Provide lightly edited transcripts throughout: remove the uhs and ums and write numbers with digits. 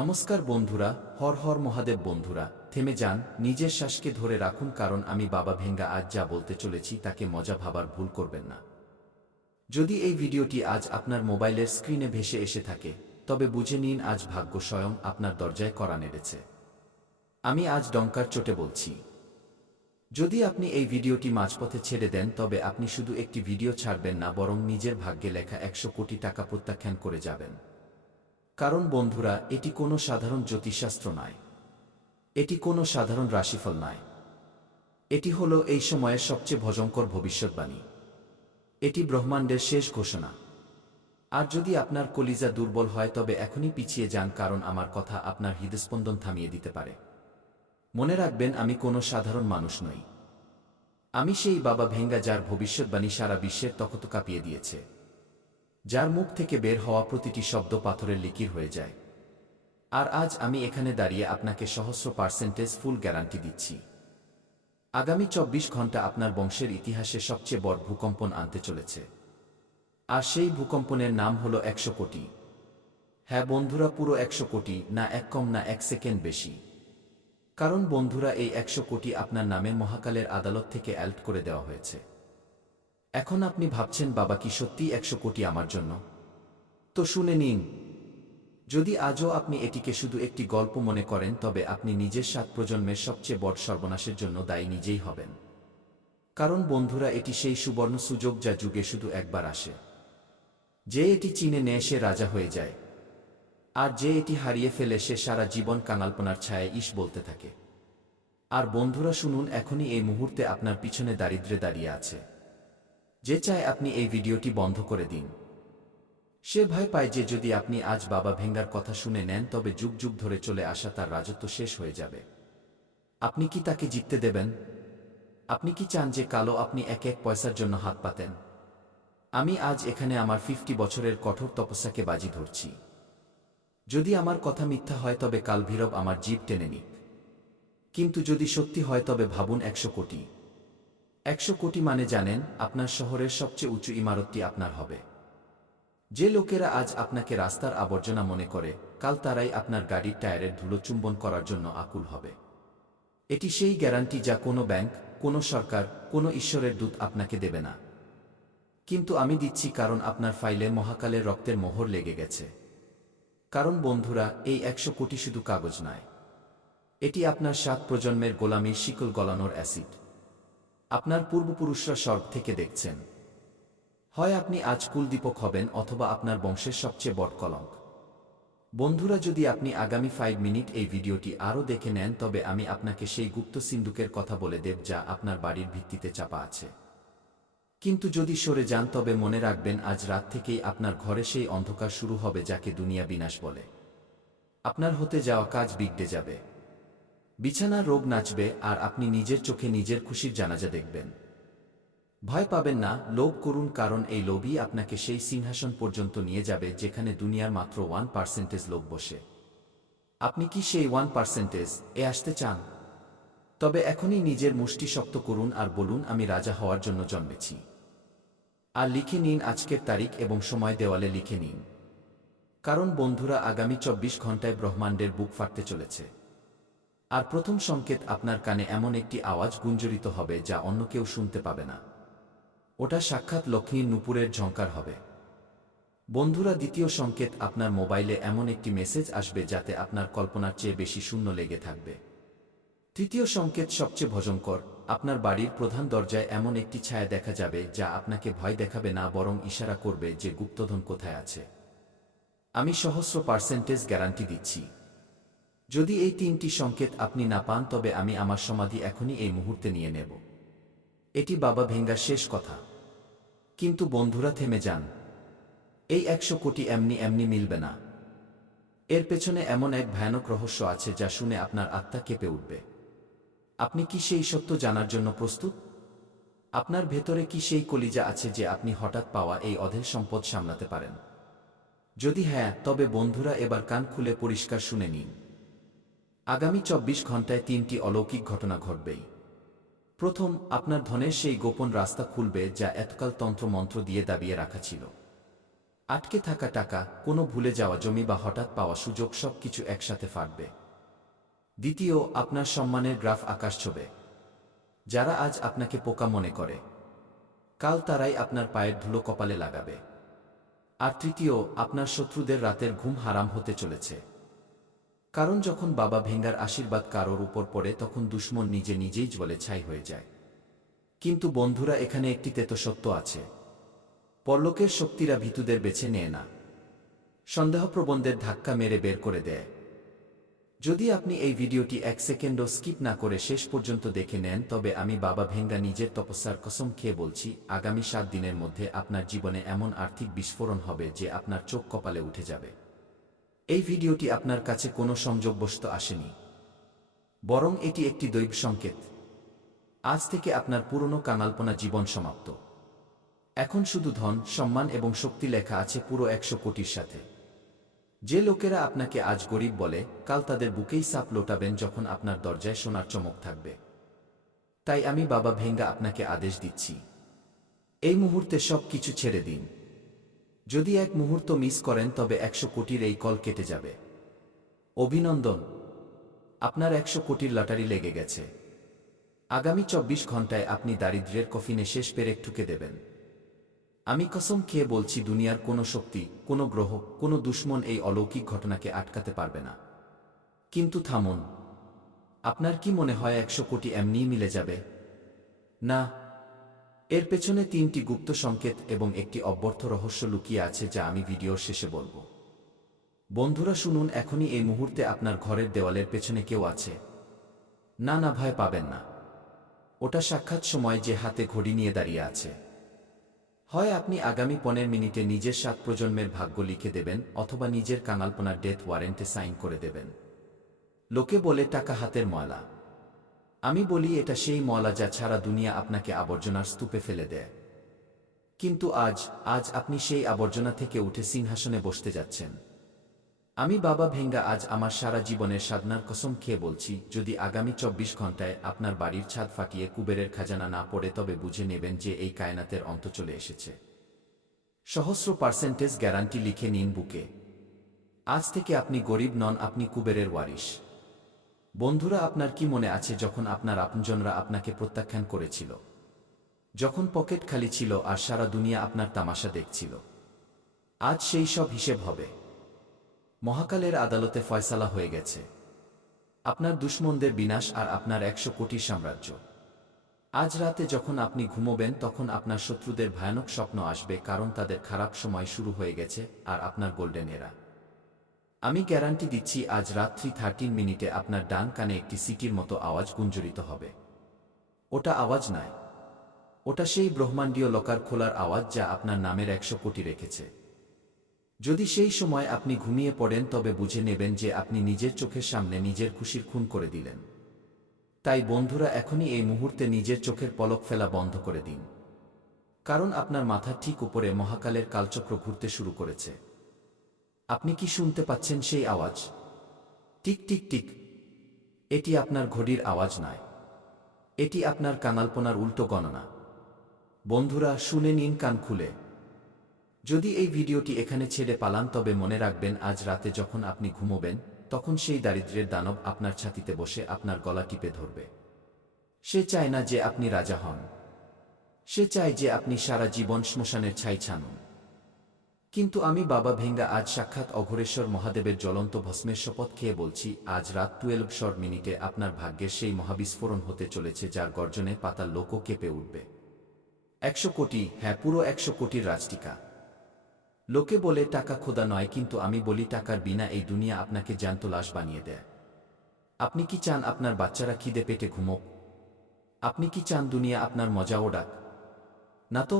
নমস্কার বন্ধুরা, হর হর মহাদেব বন্ধুরা, থেমে যান, নিজের শ্বাসকে ধরে রাখুন, কারণ আমি বাবা ভেঙ্গা আজ যা বলতে চলেছি তাকে মজা ভাবার ভুল করবেন না। যদি এই ভিডিওটি আজ আপনার মোবাইলের স্ক্রিনে ভেসে এসে থাকে, তবে বুঝে নিন আজ ভাগ্য স্বয়ং আপনার দরজায় কড়া নেড়েছে। আমি আজ ডঙ্কার চোটে বলছি, যদি আপনি এই ভিডিওটি মাঝপথে ছেড়ে দেন তবে আপনি শুধু একটি ভিডিও ছাড়বেন না, বরং নিজের ভাগ্যে লেখা 100 কোটি টাকা প্রত্যাখ্যান করে যাবেন। কারণ বন্ধুরা, এটি কোনো সাধারণ জ্যোতিষশাস্ত্র নয়, এটি কোনো সাধারণ রাশিফল নয়, এটি হলো এই সময়ের সবচেয়ে ভয়ঙ্কর ভবিষ্যৎবাণী। এটি ব্রহ্মাণ্ডের শেষ ঘোষণা। আর যদি আপনার কলিজা দুর্বল হয় তবে এখনই পিছিয়ে যান, কারণ আমার কথা আপনার হৃদস্পন্দন থামিয়ে দিতে পারে। মনে রাখবেন, আমি কোনো সাধারণ মানুষ নই। আমি সেই বাবা ভেঙ্গা যার ভবিষ্যৎবাণী সারা বিশ্বের তখত কাঁপিয়ে দিয়েছে, যার মুখ থেকে বের হওয়া প্রতিটি শব্দ পাথরের লিকির হয়ে যায়। আর আজ আমি এখানে দাঁড়িয়ে আপনাকে 100% ফুল গ্যারান্টি দিচ্ছি, আগামী 24 ঘন্টা আপনার বংশের ইতিহাসে সবচেয়ে বড় ভূকম্পন আনতে চলেছে। আর সেই ভূকম্পনের নাম হলো 100 কোটি। হ্যাঁ বন্ধুরা, পুরো 100 কোটি, না এক কম না এক সেকেন্ড বেশি। কারণ বন্ধুরা, এই 100 কোটি আপনার নামে মহাকালের আদালত থেকে অ্যাল্ট করে দেওয়া হয়েছে। এখন আপনি ভাবছেন, বাবা কি সত্যি 100 কোটি আমার জন্য? তো শুনে নিন। যদি আজও আপনি এটিকে শুধু একটি গল্প মনে করেন, তবে আপনি নিজের 7 প্রজন্মের সবচেয়ে বড় সর্বনাশের জন্য দায়ী নিজেই হবেন। কারণ বন্ধুরা, এটি সেই সুবর্ণ সুযোগ যা যুগে শুধু একবার আসে। যে এটি চিনে নেয় সে রাজা হয়ে যায়, আর যে এটি হারিয়ে ফেলে সে সারা জীবন কাঙালপনার ছায়ায় ইস বলতে থাকে। আর বন্ধুরা শুনুন, এখনই এই মুহূর্তে আপনার পিছনে দারিদ্র্যে দাঁড়িয়ে আছে, যে চায় আপনি এই ভিডিওটি বন্ধ করে দিন। সে ভয় পায় যে যদি আপনি আজ বাবা ভেঙ্গার কথা শুনে নেন তবে যুগ যুগ ধরে চলে আসা তার রাজত্ব শেষ হয়ে যাবে। আপনি কি তাকে জিততে দেবেন? আপনি কি চান যে কালো আপনি এক এক পয়সার জন্য হাত পাতেন? আমি আজ এখানে আমার 50 বছরের কঠোর তপস্যাকে বাজি ধরছি। যদি আমার কথা মিথ্যা হয় তবে কাল ভৈরব আমার জিভ টেনে নিক। কিন্তু যদি সত্যি হয় তবে ভাবুন, 100 কোটি। 100 কোটি মানে জানেন, আপনার শহরের সবচেয়ে উঁচু ইমারতটি আপনার হবে। যে লোকেরা আজ আপনাকে রাস্তার আবর্জনা মনে করে, কাল তারাই আপনার গাড়ির টায়ারের ধুলো চুম্বন করার জন্য আকুল হবে। এটি সেই গ্যারান্টি যা কোনো ব্যাংক, কোনো সরকার, কোনো ঈশ্বরের দূত আপনাকে দেবে না। কিন্তু আমি দিচ্ছি, কারণ আপনার ফাইলে মহাকালের রক্তের মোহর লেগে গেছে। কারণ বন্ধুরা, এই 100 কোটি শুধু কাগজ নয়, এটি আপনার 7 প্রজন্মের গোলামীর শিকল গলানোর অ্যাসিড। আপনার পূর্বপুরুষরা স্বর্গ থেকে দেখছেন। হয় আপনি আজ কুলদীপক হবেন, অথবা আপনার বংশের সবচেয়ে বড় কলঙ্ক। বন্ধুরা, যদি আপনি আগামী 5 মিনিট এই ভিডিওটি আরও দেখে নেন তবে আমি আপনাকে সেই গুপ্ত সিন্ধুকের কথা বলে দেব যা আপনার বাড়ির ভিত্তিতে চাপা আছে। কিন্তু যদি সরে যান তবে মনে রাখবেন, আজ রাত থেকেই আপনার ঘরে সেই অন্ধকার শুরু হবে যাকে দুনিয়া বিনাশ বলে। আপনার হতে যাওয়া কাজ বিগড়ে যাবে, বিছানার রোগ নাচবে, আর আপনি নিজের চোখে নিজের খুশির জানাজা দেখবেন। ভয় পাবেন না, লোভ করুন, কারণ এই লোভই আপনাকে সেই সিংহাসন পর্যন্ত নিয়ে যাবে যেখানে দুনিয়ার মাত্র 1% লোক বসে। আপনি কি সেই 1% এ আসতে চান? তবে এখনই নিজের মুষ্টি শক্ত করুন আর বলুন, আমি রাজা হওয়ার জন্য জন্মেছি। আর লিখে নিন আজকের তারিখ এবং সময়, দেওয়ালে লিখে নিন। কারণ বন্ধুরা, আগামী 24 ঘন্টায় ব্রহ্মাণ্ডের বুক ফাটতে চলেছে। আর প্রথম সংকেত, আপনার কানে এমন একটি আওয়াজ গুঞ্জরিত হবে যা অন্য কেউ শুনতে পাবে না। ওটা সাক্ষাৎ লক্ষ্মীর নূপুরের ঝঙ্কার হবে। বন্ধুরা, দ্বিতীয় সংকেত, আপনার মোবাইলে এমন একটি মেসেজ আসবে যাতে আপনার কল্পনার চেয়ে বেশি শূন্য লেগে থাকবে। তৃতীয় সংকেত সবচেয়ে ভয়ঙ্কর, আপনার বাড়ির প্রধান দরজায় এমন একটি ছায়া দেখা যাবে যা আপনাকে ভয় দেখাবে না, বরং ইশারা করবে যে গুপ্তধন কোথায় আছে। আমি 100% গ্যারান্টি দিচ্ছি। যদি এই 3টি সংকেত আপনি না পান তবে আমি আমার সমাধি এখনই এই মুহূর্তে নিয়ে নেব। এটি বাবা ভেঙ্গার শেষ কথা। কিন্তু বন্ধুরা, থেমে যান। এই 100 কোটি এমনি এমনি মিলবে না। এর পেছনে এমন এক ভয়ানক রহস্য আছে যা শুনে আপনার আত্মা কেঁপে উঠবে। আপনি কি সেই সত্য জানার জন্য প্রস্তুত? আপনার ভেতরে কি সেই কলিজা আছে যে আপনি হঠাৎ পাওয়া এই অধের সম্পদ সামলাতে পারেন? যদি হ্যাঁ, তবে বন্ধুরা এবার কান খুলে পরিষ্কার শুনে নিন। আগামী 24 ঘন্টায় 3টি অলৌকিক ঘটনা ঘটবেই। প্রথম, আপনার ধনের সেই গোপন রাস্তা খুলবে যা এতকাল তন্ত্রমন্ত্র দিয়ে দাবিয়ে রাখা ছিল। আটকে থাকা টাকা, কোনো ভুলে যাওয়া জমি বা হঠাৎ পাওয়া সুযোগ সবকিছু একসাথে ফাটবে। দ্বিতীয়, আপনার সম্মানের গ্রাফ আকাশ ছোঁবে। যারা আজ আপনাকে পোকা মনে করে, কাল তারাই আপনার পায়ের ধুলো কপালে লাগাবে। আর তৃতীয়, আপনার শত্রুদের রাতের ঘুম হারাম হতে চলেছে। কারণ যখন বাবা ভেঙ্গার আশীর্বাদ কারোর উপর পড়ে তখন দুশ্মন নিজে নিজেই জ্বলে ছাই হয়ে যায়। কিন্তু বন্ধুরা, এখানে একটি তেতো সত্য আছে। পরলোকের শক্তিরা ভীতুদের বেছে নেয় না, সন্দেহপ্রবণদের ধাক্কা মেরে বের করে দেয়। যদি আপনি এই ভিডিওটি 1 সেকেন্ডও স্কিপ না করে শেষ পর্যন্ত দেখে নেন, তবে আমি বাবা ভেঙ্গা নিজের তপস্যার কসম খেয়ে বলছি, আগামী 7 দিনের মধ্যে আপনার জীবনে এমন আর্থিক বিস্ফোরণ হবে যে আপনার চোখ কপালে উঠে যাবে। এই ভিডিওটি আপনার কাছে কোনো সংযোগবশত আসেনি, বরং এটি একটি দৈব সংকেত। আজ থেকে আপনার পুরনো কাঙালপনা জীবন সমাপ্ত। এখন শুধু ধন, সম্মান এবং শক্তি লেখা আছে পুরো 100 কোটির সাথে। যে লোকেরা আপনাকে আজ গরিব বলে, কাল তাদের বুকেই সাপ লোটাবেন যখন আপনার দরজায় সোনার চমক থাকবে। তাই আমি বাবা ভেঙ্গা আপনাকে আদেশ দিচ্ছি, এই মুহূর্তে সব কিছু ছেড়ে দিন। যদি এক মুহূর্ত মিস করেন তবে 100 কোটির এই কল কেটে যাবে। অভিনন্দন, আপনার 100 কোটির লটারি লেগে গেছে। আগামী 24 ঘন্টায় আপনি দারিদ্র্যের কফিনে শেষ পেরেক ঠুকে দেবেন। আমি কসম খেয়ে বলছি, দুনিয়ার কোনো শক্তি, কোনো গ্রহ, কোনো দুশ্মন এই অলৌকিক ঘটনাকে আটকাতে পারবে না। কিন্তু থামুন, আপনার কি মনে হয় 100 কোটি এমনিই মিলে যাবে? না, এর পেছনে 3টি গুপ্ত সংকেত এবং একটি অব্যর্থ রহস্য লুকিয়ে আছে যা আমি ভিডিওর শেষে বলবো। বন্ধুরা শুনুন, এখনই এই মুহূর্তে আপনার ঘরের দেওয়ালের পেছনে কেউ আছে। না না, ভয় পাবেন না। ওটা সাক্ষাৎ সময় যে হাতে ঘড়ি নিয়ে দাঁড়িয়ে আছে। হয় আপনি আগামী 15 মিনিটে নিজের 7 প্রজন্মের ভাগ্য লিখে দেবেন, অথবা নিজের কাঙালপনার ডেথ ওয়ারেন্টে সাইন করে দেবেন। লোকে বলে টাকা হাতের ময়লা। আমি বলি এটা সেই ময়লা যা ছাড়া দুনিয়া আপনাকে আবর্জনার স্তূপে ফেলে দেয়। কিন্তু আজ আপনি সেই আবর্জনা থেকে উঠে সিংহাসনে বসতে যাচ্ছেন। আমি বাবা ভেঙ্গা আজ আমার সারা জীবনের সাধনার কসম খেয়ে বলছি, যদি আগামী 24 ঘন্টায় আপনার বাড়ির ছাদ ফাটিয়ে কুবেরের খাজানা না পড়ে, তবে বুঝে নেবেন যে এই কায়নাতের অন্ত চলে এসেছে। সহস্র % গ্যারান্টি লিখে নিন বুকে। আজ থেকে আপনি গরিব নন, আপনি কুবেরের ওয়ারিশ। বন্ধুরা, আপনার কি মনে আছে যখন আপনার আপনজনরা আপনাকে প্রত্যাখ্যান করেছিল? যখন পকেট খালি ছিল আর সারা দুনিয়া আপনার তামাশা দেখছিল? আজ সেই সব হিসেব হবে। মহাকালের আদালতে ফয়সালা হয়ে গেছে। আপনার দুশ্মনদের বিনাশ আর আপনার 100 কোটির সাম্রাজ্য। আজ রাতে যখন আপনি ঘুমোবেন তখন আপনার শত্রুদের ভয়ানক স্বপ্ন আসবে, কারণ তাদের খারাপ সময় শুরু হয়ে গেছে আর আপনার গোল্ডেন এরা। আমি গ্যারান্টি দিচ্ছি, আজ রাত্রি 13 মিনিটে আপনার ডান কানে একটি সিটির মতো আওয়াজ গুঞ্জরিত হবে। ওটা আওয়াজ নয়, ওটা সেই ব্রহ্মাণ্ডীয় লকার খোলার আওয়াজ যা আপনার নামের 100 কোটি রেখেছে। যদি সেই সময় আপনি ঘুমিয়ে পড়েন তবে বুঝে নেবেন যে আপনি নিজের চোখের সামনে নিজের খুশির খুন করে দিলেন। তাই বন্ধুরা, এখনই এই মুহূর্তে নিজের চোখের পলক ফেলা বন্ধ করে দিন, কারণ আপনার মাথার ঠিক উপরে মহাকালের কালচক্র ঘুরতে শুরু করেছে। আপনি কি শুনতে পাচ্ছেন সেই আওয়াজ? Tick tick tick. এটি আপনার ঘড়ির আওয়াজ নয়, এটি আপনার কাঙালপনার উল্টো গণনা। বন্ধুরা শুনে নিন কান খুলে। যদি এই ভিডিওটি এখানে ছেড়ে পালান তবে মনে রাখবেন, আজ রাতে যখন আপনি ঘুমোবেন তখন সেই দারিদ্র্যের দানব আপনার ছাতিতে বসে আপনার গলা টিপে ধরবে। সে চায় না যে আপনি রাজা হন, সে চায় যে আপনি সারা জীবন শ্মশানের ছাই ছানুন। কিন্তু আমি বাবা ভেঙ্গা আজ সাক্ষাৎ অঘোরেশ্বর মহাদেবের জ্বলন্ত ভস্মের শপথ খেয়ে বলছি, আজ রাত 12 মিনিটে আপনার ভাগ্যের সেই মহাবিস্ফোরণ হতে চলেছে যার গর্জনে পাতাল লোকও কেঁপে উঠবে। 100 কোটি, হ্যাঁ পুরো 100 কোটির রাজটিকা। লোকে বলে টাকা খোদা নয়, কিন্তু আমি বলি টাকার বিনা এই দুনিয়া আপনাকে জ্যান্ত লাশ বানিয়ে দেয়। আপনি কি চান আপনার বাচ্চারা খিদে পেটে ঘুমোক? আপনি কি চান দুনিয়া আপনার মজা ওড়াক? না তো।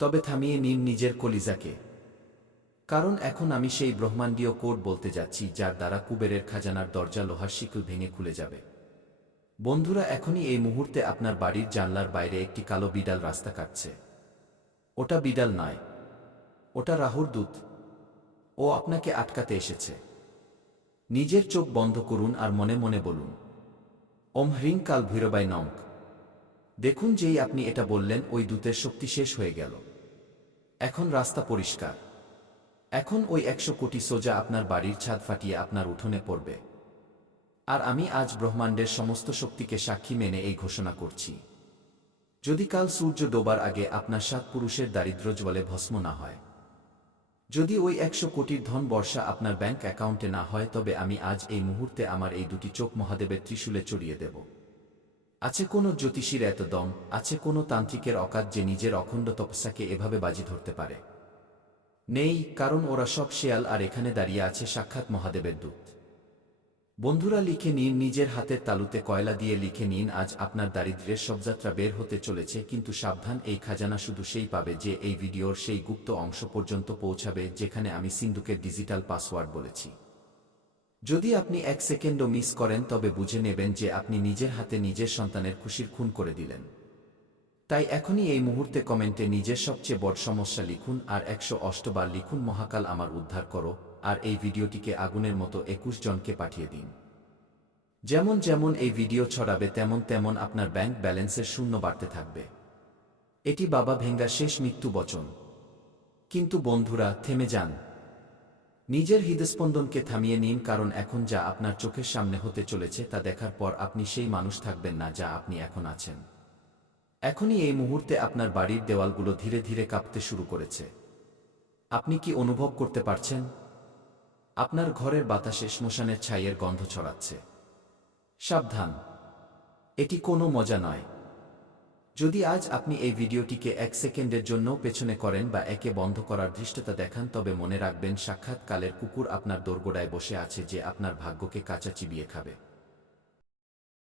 তবে থামিয়ে নিন নিজের কলিজাকে, কারণ এখন আমি সেই ব্রহ্মাণ্ডীয় কোড বলতে যাচ্ছি যার দ্বারা কুবেরের খাজানার দরজা লোহার শিকল ভেঙে খুলে যাবে। বন্ধুরা, এখনই এই মুহূর্তে আপনার বাড়ির জানলার বাইরে একটি কালো বিড়াল রাস্তা কাটছে। ওটা বিড়াল নয়, ওটা রাহুর দূত। ও আপনাকে আটকাতে এসেছে। নিজের চোখ বন্ধ করুন আর মনে মনে বলুন, ওম হ্রিং কাল ভৈরবাই নমঃ। দেখুন, যেই আপনি এটা বললেন ওই দূতের শক্তি শেষ হয়ে গেল। এখন রাস্তা পরিষ্কার। এখন ওই 100 কোটি সোজা আপনার বাড়ির ছাদ ফাটিয়ে আপনার উঠোনে পড়বে। আর আমি আজ ব্রহ্মাণ্ডের সমস্ত শক্তিকে সাক্ষী মেনে এই ঘোষণা করছি, যদি কাল সূর্য ডোবার আগে আপনার 7 পুরুষের দারিদ্র্য জ্বলে ভস্ম না হয়, যদি ওই 100 কোটির ধন বর্ষা আপনার ব্যাংক অ্যাকাউন্টে না হয়, তবে আমি আজ এই মুহূর্তে আমার এই দুটি চোখ মহাদেবের ত্রিশূলে চড়িয়ে দেব। আছে কোনো জ্যোতিষীর এত দম, আছে কোনো তান্ত্রিকের অকাত যে নিজের অখণ্ড তপস্যাকে এভাবে বাজি ধরতে পারে? নেই, কারণ ওরা সব শেয়াল, আর এখানে দাঁড়িয়ে আছে সাক্ষাৎ মহাদেবের দূত। বন্ধুরা, লিখে নিন, নিজের হাতের তালুতে কয়লা দিয়ে লিখে নিন, আজ আপনার দারিদ্র্যের শবযাত্রা বের হতে চলেছে। কিন্তু সাবধান, এই খাজানা শুধু সেই পাবে যে এই ভিডিওর সেই গুপ্ত অংশ পর্যন্ত পৌঁছাবে যেখানে আমি সিন্ধুকের ডিজিটাল পাসওয়ার্ড বলেছি। যদি আপনি 1 সেকেন্ডও মিস করেন, তবে বুঝে নেবেন যে আপনি নিজের হাতে নিজের সন্তানের খুশির খুন করে দিলেন। তাই এখনই এই মুহূর্তে কমেন্টে নিজের সবচেয়ে বড় সমস্যা লিখুন, আর 108 বার লিখুন, মহাকাল আমার উদ্ধার করো। আর এই ভিডিওটিকে আগুনের মতো 21 জনকে পাঠিয়ে দিন। যেমন যেমন এই ভিডিও ছড়াবে, তেমন তেমন আপনার ব্যাংক ব্যালেন্সের শূন্য বাড়তে থাকবে। এটি বাবা ভেঙ্গার শেষ মৃত্যু বচন। কিন্তু বন্ধুরা, থেমে যান। নিজের হৃদস্পন্দনকে থামিয়ে নিন, কারণ এখন যা আপনার চোখের সামনে হতে চলেছে তা দেখার পর আপনি সেই মানুষ থাকবেন না যা আপনি এখন আছেন। এখনই এই মুহূর্তে আপনার বাড়ির দেওয়ালগুলো ধীরে ধীরে কাঁপতে শুরু করেছে। আপনি কি অনুভব করতে পারছেন? আপনার ঘরের বাতাসে শ্মশানের ছাইয়ের গন্ধ ছড়াচ্ছে। সাবধান, এটি কোনো মজা নয়। যদি আজ আপনি এই ভিডিওটিকে 1 সেকেন্ডের জন্য পেছনে করেন বা একে বন্ধ করার ধৃষ্টতা দেখান, তবে মনে রাখবেন সাক্ষাৎ কালের কুকুর আপনার দোরগোড়ায় বসে আছে, যে আপনার ভাগ্যকে কাঁচা চিবিয়ে খাবে।